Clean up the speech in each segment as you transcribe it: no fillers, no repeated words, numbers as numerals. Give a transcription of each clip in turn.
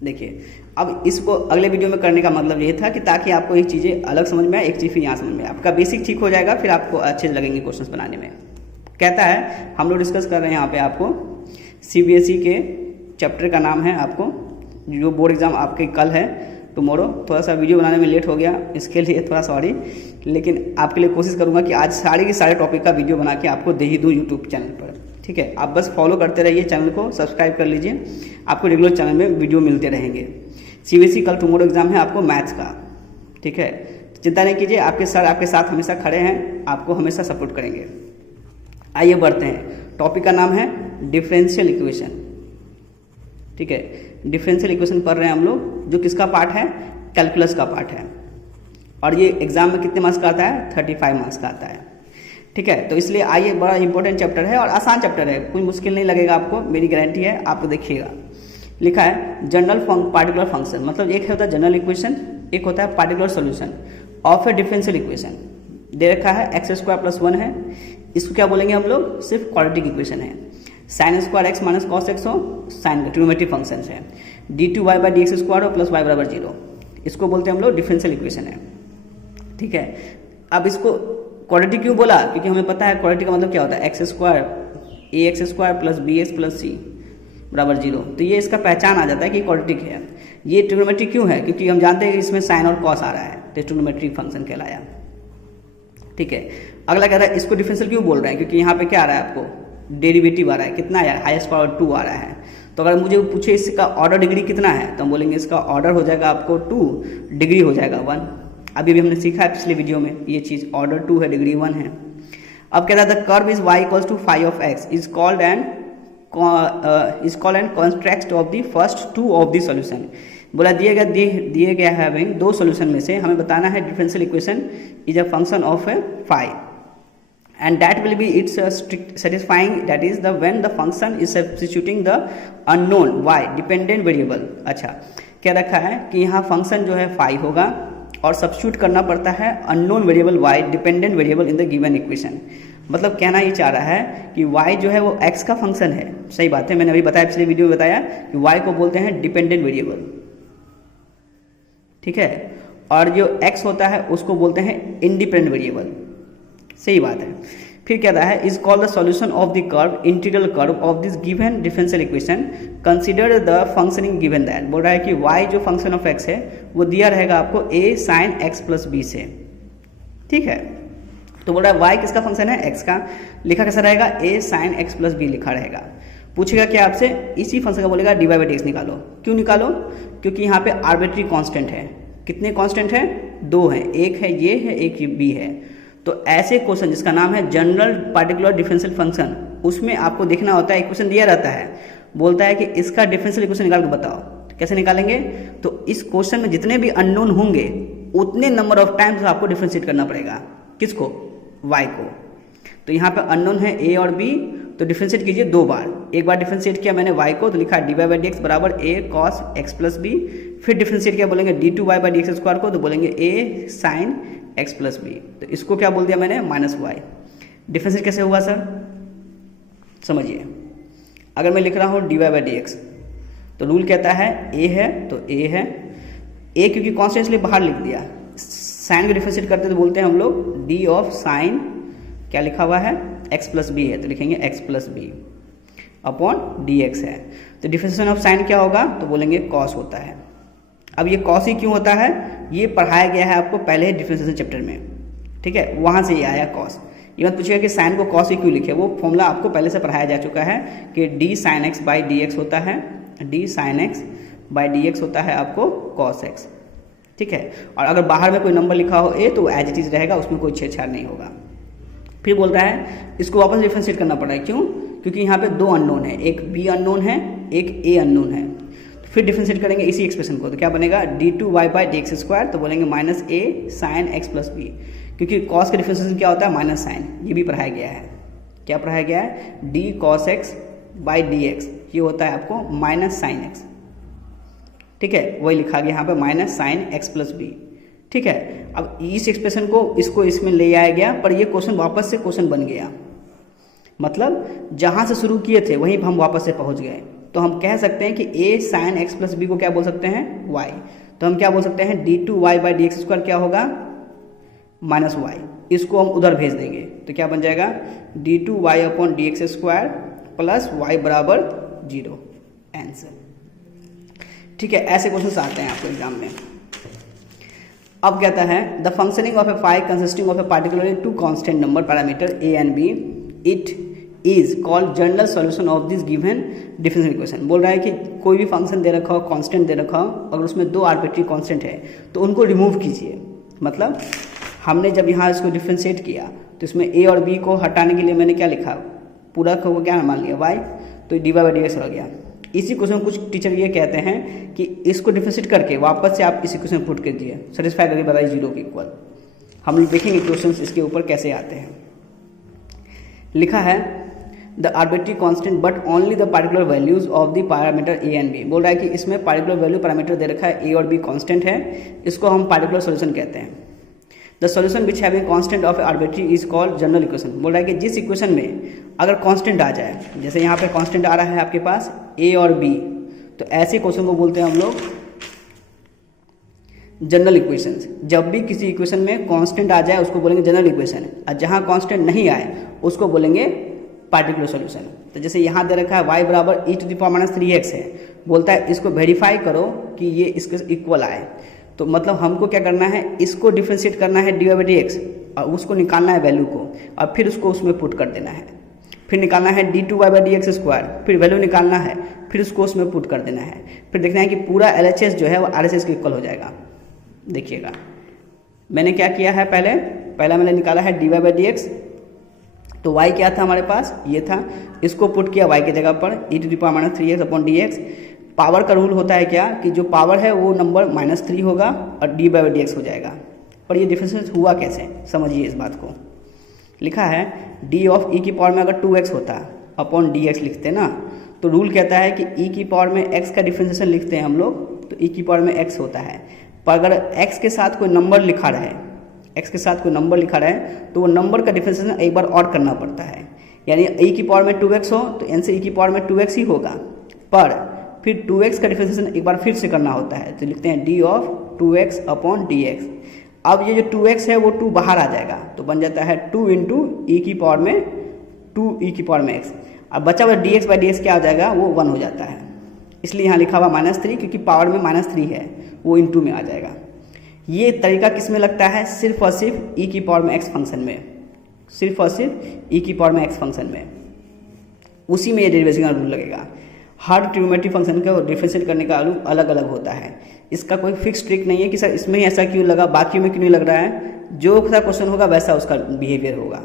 देखिए, अब इसको अगले वीडियो में करने का मतलब ये था कि ताकि आपको एक चीज़ें अलग समझ में आए, एक चीज़ फिर यहाँ समझ में आए, आपका बेसिक ठीक हो जाएगा, फिर आपको अच्छे लगेंगे क्वेश्चंस बनाने में। कहता है हम लोग डिस्कस कर रहे हैं यहाँ पे आपको CBSE के चैप्टर का नाम है, आपको जो बोर्ड एग्जाम आपके कल है टुमारो। थोड़ा सा वीडियो बनाने में लेट हो गया, इसके लिए थोड़ा सॉरी, लेकिन आपके लिए कोशिश करूँगा कि आज सारे के सारे टॉपिक का वीडियो बना के आपको दे ही दूँ यूट्यूब चैनल पर। ठीक है, आप बस फॉलो करते रहिए, चैनल को सब्सक्राइब कर लीजिए, आपको रेगुलर चैनल में वीडियो मिलते रहेंगे। CBSE कल टुमारो एग्जाम है आपको मैथ्स का। ठीक है, चिंता नहीं कीजिए, आपके सर आपके साथ हमेशा खड़े हैं, आपको हमेशा सपोर्ट करेंगे। आइए बढ़ते हैं, टॉपिक का नाम है डिफरेंशियल इक्वेशन। ठीक है, डिफरेंशियल इक्वेशन पढ़ रहे हैं हम लोग, जो किसका पार्ट है, कैलकुलस का पार्ट है, और ये एग्जाम में कितने मार्क्स का आता है, 35 मार्क्स का आता है। ठीक है, तो इसलिए आइए, बड़ा इंपॉर्टेंट चैप्टर है और आसान चैप्टर है, कोई मुश्किल नहीं लगेगा आपको, मेरी गारंटी है। आप देखिएगा, लिखा है जनरल पार्टिकुलर फंक्शन, मतलब एक होता है जनरल इक्वेशन, एक होता है particular solution of a differential equation. दे रखा है x² + 1 है, इसको क्या बोलेंगे हम लोग, सिर्फ क्वाड्रेटिक इक्वेशन है। sin² x - cos x हो, साइन का ट्रिग्नोमेट्रिक फंक्शन है। d2y/dx² हो प्लस y = 0, इसको बोलते हैं हम लोग डिफरेंशियल इक्वेशन है। ठीक है, अब इसको क्वाड्रेटिक क्यों बोला, क्योंकि हमें पता है क्वाड्रेटिक का मतलब क्या होता है, x² ax² + bx + c = 0, तो ये इसका पहचान आ जाता है कि क्वाड्रेटिक है। ये ट्रिग्नोमेट्रिक क्यों है, क्योंकि हम जानते हैं कि इसमें साइन और कॉस आ रहा है, तो ट्रिग्नोमेट्रिक फंक्शन कहलाया। ठीक है, अगला कह रहा है इसको डिफरेंशियल क्यों बोल रहे हैं, क्योंकि यहाँ पे क्या आ रहा है, आपको डेरिवेटिव आ रहा है, कितना है, हाईएस्ट पावर 2 आ रहा है। तो अगर मुझे पूछे इसका ऑर्डर डिग्री कितना है, तो हम बोलेंगे इसका ऑर्डर हो जाएगा आपको 2, डिग्री हो जाएगा 1। अभी भी हमने सीखा है पिछले वीडियो में, ये चीज़ ऑर्डर 2 है, डिग्री 1 है। अब कहता है the curve is y = phi of x is called and contract of the first 2 of the solution. बोला दिए गया हैविंग 2 सॉल्यूशन में से हमें बताना है differential equation is a function of A phi and that will be its satisfying, that is the when the function is substituting the unknown y dependent variable। अच्छा, क्या रखा है कि यहाँ फंक्शन जो है phi होगा और सब्स्टिट्यूट करना पड़ता है unknown variable y dependent variable in the given equation. मतलब कहना ये चाह रहा है कि y जो है वो x का फंक्शन है, सही बात है, मैंने अभी बताया, पिछले वीडियो में बताया कि y को बोलते हैं डिपेंडेंट वेरिएबल। ठीक है, और जो x होता है उसको बोलते हैं इंडिपेंडेंट वेरिएबल, सही बात है। फिर कहता है is called the solution of the curve integral curve of this given differential equation consider the functioning given that. बोल रहा है कि y जो फंक्शन ऑफ x है वो दिया रहेगा आपको a sin x + b से। ठीक है, तो बोल रहा है y किसका फंक्शन है, x का, लिखा कैसा रहेगा, a sin x + b लिखा रहेगा। पूछेगा क्या आपसे, इसी फंक्शन का बोलेगा dy/dx निकालो। क्यों निकालो, क्योंकि यहाँ पे आर्बिट्री कांस्टेंट है। कितने कांस्टेंट है, 2 है, एक है ये है, एक b है। तो ऐसे क्वेश्चन जिसका नाम है जनरल पार्टिकुलर डिफरेंशियल फंक्शन, उसमें आपको देखना होता है, इक्वेशन दिया रहता है, बोलता है कि इसका डिफरेंशियल इक्वेशन निकाल के बताओ। कैसे निकालेंगे, तो इस क्वेश्चन में जितने भी अननोन होंगे उतने नंबर ऑफ टाइम्स आपको डिफरेंशिएट करना पड़ेगा, किसको, y को। तो यहाँ पे अननोन है a और b, तो डिफरेंशिएट कीजिए 2 बार। एक बार डिफरेंशिएट किया मैंने y को, तो लिखा dy/dx = a cos x + b। फिर डिफरेंशिएट किया, बोलेंगे d2y/dx² को, तो बोलेंगे a sin x + b। तो इसको क्या बोल दिया मैंने, -y। डिफरेंशिएट कैसे हुआ सर, समझिए। अगर मैं लिख रहा हूँ dy/dx, तो रूल कहता है a है तो a है, a क्योंकि कॉन्स्टेंट इसलिए बाहर लिख दिया। साइन को डिफरेंशिएट करते तो बोलते हैं हम लोग d ऑफ साइन, क्या लिखा हुआ है, x + b है, तो लिखेंगे x + b अपॉन dx है। तो डिफरेंशिएशन ऑफ साइन क्या होगा, तो बोलेंगे cos होता है। अब ये cos ही क्यों होता है, ये पढ़ाया गया है आपको पहले ही डिफरेंशिएशन चैप्टर में। ठीक है, वहाँ से ये आया cos। ये मत पूछिएगा कि साइन को cos ही क्यों लिखे, वो फॉर्मूला आपको पहले से पढ़ाया जा चुका है कि d sin x/dx होता है, d sin x/dx होता है आपको cos x। ठीक है, और अगर बाहर में कोई नंबर लिखा हो a, तो एज इट इज रहेगा, उसमें कोई छेड़छाड़ नहीं होगा। फिर बोल रहा है इसको वापस डिफरेंशिएट करना पड़ा है, क्यों, क्योंकि यहाँ पे 2 अननोन है, एक b अननोन है, एक a अननोन है। तो फिर डिफरेंशिएट करेंगे इसी एक्सप्रेशन को, तो क्या बनेगा, d2y/dx², तो बोलेंगे -a sin x + b, क्योंकि cos का डिफरेंशिएशन क्या होता है, माइनस साइन, ये भी पढ़ाया गया है। क्या पढ़ाया गया है, d cos x/dx, ये होता है आपको -sin x। ठीक है, वही लिखा गया यहाँ पे -sin x + b। ठीक है, अब इस एक्सप्रेशन को इसको इसमें ले आया गया, पर ये क्वेश्चन वापस से क्वेश्चन बन गया, मतलब जहाँ से शुरू किए थे वहीं हम वापस से पहुँच गए। तो हम कह सकते हैं कि a sin x plus B को क्या बोल सकते हैं, y। तो हम क्या बोल सकते हैं, d2y/dx² क्या होगा, -y। इसको हम उधर भेज देंगे तो क्या बन जाएगा, d2y/dx² प्लस y बराबर 0, आंसर। ठीक है, ऐसे क्वेश्चन आते हैं आपको एग्जाम में। अब कहता है the functioning of a phi consisting of a particularly two constant number parameter a and b, it is called general solution of this given differential equation. बोल रहा है कि कोई भी फंक्शन दे रखा हो, कांस्टेंट दे रखा हो, अगर उसमें दो आर्बिट्री कांस्टेंट है तो उनको रिमूव कीजिए। मतलब हमने जब यहाँ इसको डिफ्रेंशिएट किया तो इसमें a और b को हटाने के लिए मैंने क्या लिखा, पूरा को क्या मान लिया y, तो dy/dx हो गया। इसी क्वेश्चन कुछ टीचर ये कहते हैं कि इसको डिफरेंशिएट करके वापस से आप इसी क्वेश्चन पुट कीजिए, सेटिस्फाई करके बताइए 0 के इक्वल। हम लोग देखेंगे क्वेश्चन इसके ऊपर कैसे आते हैं। लिखा है the arbitrary constant but only the particular values of the parameter a and b। बोल रहा है कि इसमें पार्टिकुलर वैल्यू पैरामीटर दे रखा है, a और b कांस्टेंट है, इसको हम पार्टिकुलर सॉल्यूशन कहते हैं। The solution which having constant of arbitrary is called general equation. बोल रहा है कि जिस इक्वेशन में अगर कांस्टेंट आ जाए, जैसे यहाँ पे कांस्टेंट आ रहा है आपके पास a और b, तो ऐसे क्वेश्चन को बोलते हैं हम लोग जनरल इक्वेशंस। जब भी किसी इक्वेशन में कांस्टेंट आ जाए उसको बोलेंगे जनरल इक्वेशन, और जहाँ कांस्टेंट नहीं आए उसको बोलेंगे पार्टिकुलर सॉल्यूशन। तो जैसे यहाँ दे रखा है y बराबर e⁻³ है, बोलता है इसको वेरीफाई करो कि ये इसके इक्वल आए। तो मतलब हमको क्या करना है, इसको डिफ्रेंशिएट करना है dy/dx और उसको निकालना है वैल्यू को, और फिर उसको उसमें पुट कर देना है। फिर निकालना है d2y/dx², फिर वैल्यू निकालना है, फिर उसको उसमें पुट कर देना है। फिर देखना है कि पूरा LHS जो है वो RHS के इक्वल हो जाएगा। देखिएगा मैंने क्या किया है, पहला मैंने निकाला है dy/dx, तो y क्या था हमारे पास, ये था, इसको पुट किया y की जगह पर e⁻³ पावर का रूल होता है क्या कि जो पावर है वो नंबर -3 होगा और dy/dx हो जाएगा। पर ये डिफरेंस हुआ कैसे, समझिए इस बात को। लिखा है d ऑफ e की पावर में अगर 2x होता अपॉन dx लिखते ना, तो रूल कहता है कि e की पावर में x का डिफरेंशिएशन लिखते हैं हम लोग, तो e की पावर में x होता है। पर अगर x के साथ कोई नंबर लिखा रहे, तो वो नंबर का डिफरेंशिएशन एक बार और करना पड़ता है। यानी e की पावर में 2x हो तो n से e की पावर में 2x ही होगा, पर फिर 2x का डिफरेंशिएशन एक बार फिर से करना होता है, तो लिखते हैं d of 2x upon dx। अब ये जो 2x है वो 2 बाहर आ जाएगा, तो बन जाता है 2 इंटू e की पावर में 2e⁻x। अब बचा हुआ dx/dx क्या हो जाएगा, वो 1 हो जाता है। इसलिए यहाँ लिखा हुआ -3, क्योंकि पावर में -3 है, वो इंटू में आ जाएगा। ये तरीका किस में लगता है, सिर्फ और सिर्फ e⁻x फंक्शन में, सिर्फ और सिर्फ e⁻x फंक्शन में, उसी में ये डेरिवेशन का रूल लगेगा। हर ट्रिग्नोमेट्री फंक्शन का डिफरेंशिएट करने का रूल अलग अलग होता है। इसका कोई फिक्स ट्रिक नहीं है कि सर इसमें ही ऐसा क्यों लगा, बाकी में क्यों नहीं लग रहा है। जो सा क्वेश्चन होगा वैसा उसका बिहेवियर होगा।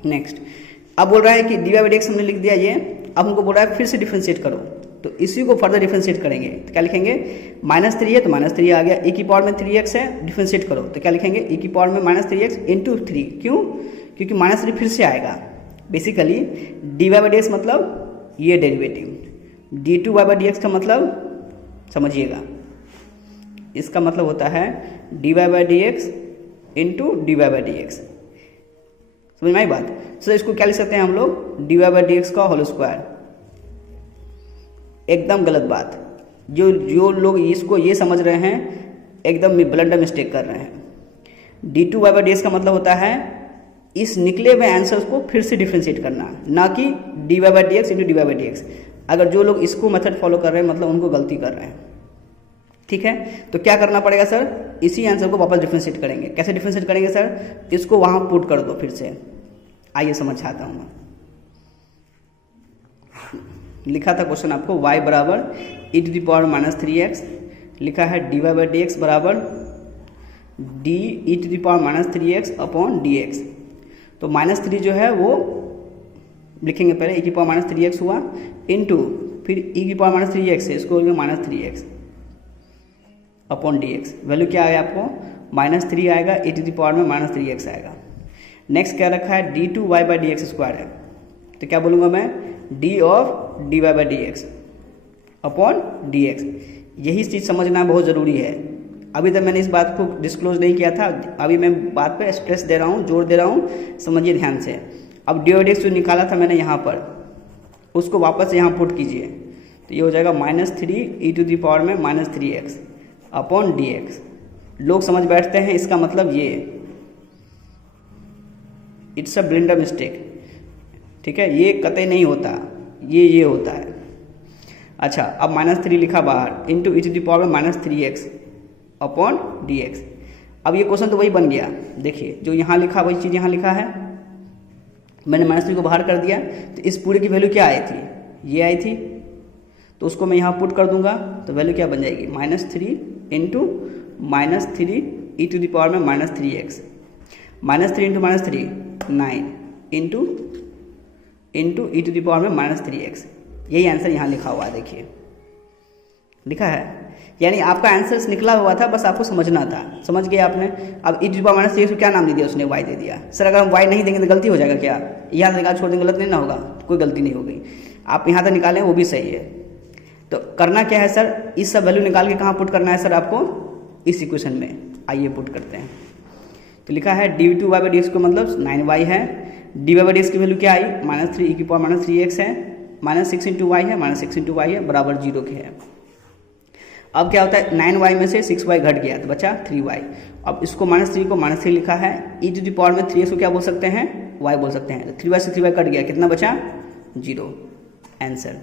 नेक्स्ट, अब बोल रहा है कि dy/dx हमने लिख दिया ये, अब हमको बोल रहा है फिर से डिफरेंशिएट करो, तो इसी को फर्दर डिफरेंशिएट करेंगे। तो क्या लिखेंगे, -3 है तो -3 आ गया, e की पावर में 3x है, डिफरेंशिएट करो तो क्या लिखेंगे, e की पावर में -3x इंटू 3। क्यों, क्योंकि -3 फिर से आएगा। बेसिकली dy/dx मतलब ये डेरिवेटिव, d2y/dx का मतलब समझिएगा, इसका मतलब होता है dy/dx इंटू dy/dx। समझ में आई बात। तो इसको क्या लिख सकते हैं हम लोग, dy/dx का होल स्क्वायर। एकदम गलत बात, जो लोग इसको ये समझ रहे हैं एकदम ब्लंडर मिस्टेक कर रहे हैं। d2y/dx का मतलब होता है इस निकले हुए आंसर्स को फिर से डिफरेंशिएट करना, ना कि dy/dx इंटू dy/dx। अगर जो लोग इसको मेथड फॉलो कर रहे हैं मतलब उनको गलती कर रहे हैं। ठीक है, तो क्या करना पड़ेगा सर, इसी आंसर को वापस डिफरेंशिएट करेंगे। कैसे डिफरेंशिएट करेंगे सर, इसको वहां पुट कर दो फिर से। आइए समझाता हूँ मैं। लिखा था क्वेश्चन आपको y बराबर e⁻³ लिखा है dy/dx बराबर d(e⁻³ अपॉन dx। तो -3 जो है वो लिखेंगे पहले, e⁻³ हुआ इंटू फिर e⁻³ है, इसको -3x अपॉन dx। वैल्यू क्या आया आपको, -3 आएगा, e⁻³ आएगा। नेक्स्ट क्या रखा है, d2y/dx² है, तो क्या बोलूँगा मैं, d of dy/dx upon dx। यही चीज़ समझना बहुत ज़रूरी है। अभी तक मैंने इस बात को डिस्क्लोज नहीं किया था, अभी मैं बात पे स्ट्रेस दे रहा हूँ, जोर दे रहा हूँ, समझिए ध्यान से। अब dy/dx जो निकाला था मैंने यहाँ पर, उसको वापस यहाँ पुट कीजिए। तो ये हो जाएगा -3 e⁻³ -3x अपॉन dx। लोग समझ बैठते हैं इसका मतलब ये, इट्स अ ब्लिंडर मिस्टेक, ठीक है, ये कतई नहीं होता, ये होता है। अच्छा, अब -3 लिखा बाहर इंटू e⁻³ अपॉन dx। अब ये क्वेश्चन तो वही बन गया, देखिए जो यहाँ लिखा वही चीज़ यहाँ लिखा है, मैंने -3 को बाहर कर दिया, तो इस पूरे की वैल्यू क्या आई थी, ये आई थी, तो उसको मैं यहाँ पुट कर दूंगा, तो वैल्यू क्या बन जाएगी, -3 into -3 e⁻³ -3 into -3 9 into e⁻³x। यही आंसर यहाँ लिखा हुआ है, देखिए लिखा है, यानी आपका आंसर निकला हुआ था, बस आपको समझना था, समझ गए आपने। अब e⁻³ को क्या नाम दे दिया उसने, y दे दिया। सर अगर हम y नहीं देंगे तो गलती हो जाएगा क्या, यहाँ निकाल छोड़ देंगे, गलत नहीं ना होगा, कोई गलती नहीं होगी, आप यहाँ तक निकालें वो भी सही है। तो करना क्या है सर, इस सब वैल्यू निकाल के कहाँ पुट करना है सर आपको, इस इक्वेशन में, आइए पुट करते हैं। तो लिखा है dv/dx को मतलब 9y है, dy/dx की वैल्यू क्या आई, -3 e⁻³ है, -6 इंटू वाई है, -6 इंटू वाई है बराबर 0 के है। अब क्या होता है, 9y में से 6y घट गया तो बचा 3y। अब इसको -3 को -3 लिखा है, e⁻³ को क्या बोल सकते हैं, y बोल सकते हैं, तो 3y से 3y कट गया, कितना बचा 0, आंसर।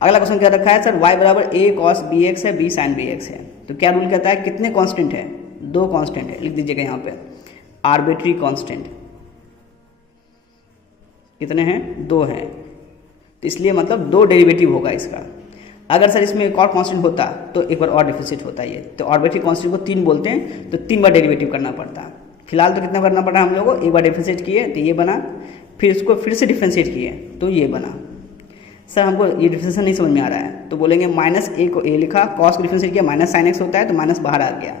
अगला क्वेश्चन क्या रखा है सर, y बराबर a cos bx है, b sin bx है, तो क्या रूल कहता है, कितने कांस्टेंट है, 2 कांस्टेंट है, लिख दीजिएगा यहाँ पे आर्बिट्री कांस्टेंट, कितने हैं, 2 हैं, तो इसलिए मतलब 2 डेरिवेटिव होगा इसका। अगर सर इसमें एक और कांस्टेंट होता तो एक बार और डिफरेंशिएट होता ये, तो आर्बिट्री कांस्टेंट को 3 बोलते हैं, तो 3 बार डेरिवेटिव करना पड़ता। फिलहाल तो कितना करना पड़ा हम लोगों को, एक बार डिफरेंशिएट किए तो ये बना, फिर इसको फिर से डिफरेंशिएट किए तो ये बना। सर हमको ये डिफरेंशिएशन नहीं समझ में आ रहा है, तो बोलेंगे -a को a लिखा, cos को डिफरेंशिएट किया, -sin x होता है तो माइनस बाहर आ गया,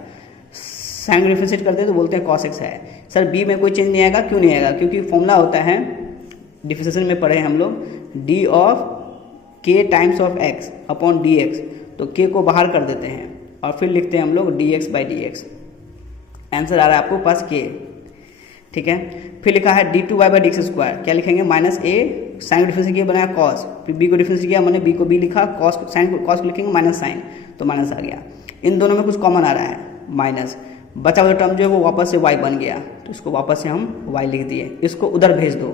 sin को डिफरेंशिएट करते हैं तो बोलते हैं cos x है। सर b में कोई चेंज नहीं आएगा, क्यों नहीं आएगा, क्योंकि फॉर्मूला होता है, डिफरेंशिएशन में पढ़े हम लोग, d of k times of x upon dx, तो k को बाहर कर देते हैं और फिर लिखते हैं हम लोग dx/dx। आंसर आ रहा है आपको पास k, ठीक है। फिर लिखा है d2y/dx², क्या लिखेंगे, -a साइन को डिफरेंशिएट किया बनाया cos, फिर b को डिफरेंशिएट किया, मैंने b को b लिखा, cos को लिखेंगे -sin, तो माइनस आ गया। इन दोनों में कुछ कॉमन आ रहा है माइनस, बचा हुआ टर्म जो है वो वापस से y बन गया, तो इसको वापस से हम y लिख दिए, इसको उधर भेज दो,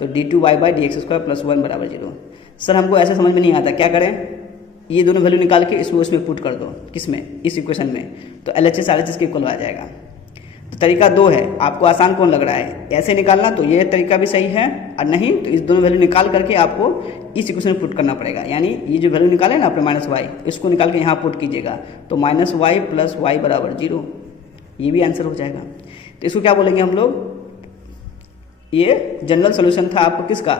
तो d2y/dx² + 1 = 0। सर हमको ऐसे समझ में नहीं आता, क्या करें, ये दोनों वैल्यू निकाल के इसमें पुट कर दो, किसमें, इस इक्वेशन में, तो LHS RHS के इक्वल आ जाएगा। तो तरीका 2 है, आपको आसान कौन लग रहा है, ऐसे निकालना, तो ये तरीका भी सही है, और नहीं तो इस दोनों वैल्यू निकाल करके आपको इस इक्वेशन में पुट करना पड़ेगा, यानी ये जो वैल्यू निकाले ना आपने -y, इसको निकाल के यहाँ पुट कीजिएगा, तो -y + y = 0, ये भी आंसर हो जाएगा। तो इसको क्या बोलेंगे हम लोग, ये जनरल सोल्यूशन था आपको किसका,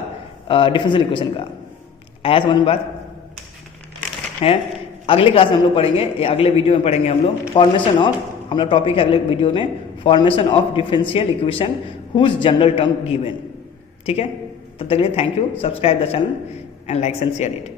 डिफरेंशियल इक्वेशन का। आया समझ में बात है। अगले क्लास में हम लोग पढ़ेंगे, या अगले वीडियो में पढ़ेंगे हम लोग फॉर्मेशन ऑफ, हम लोग टॉपिक है अगले वीडियो में formation of differential equation whose general term given, ठीक है। तब तक के लिए thank you, subscribe the channel and like and share it.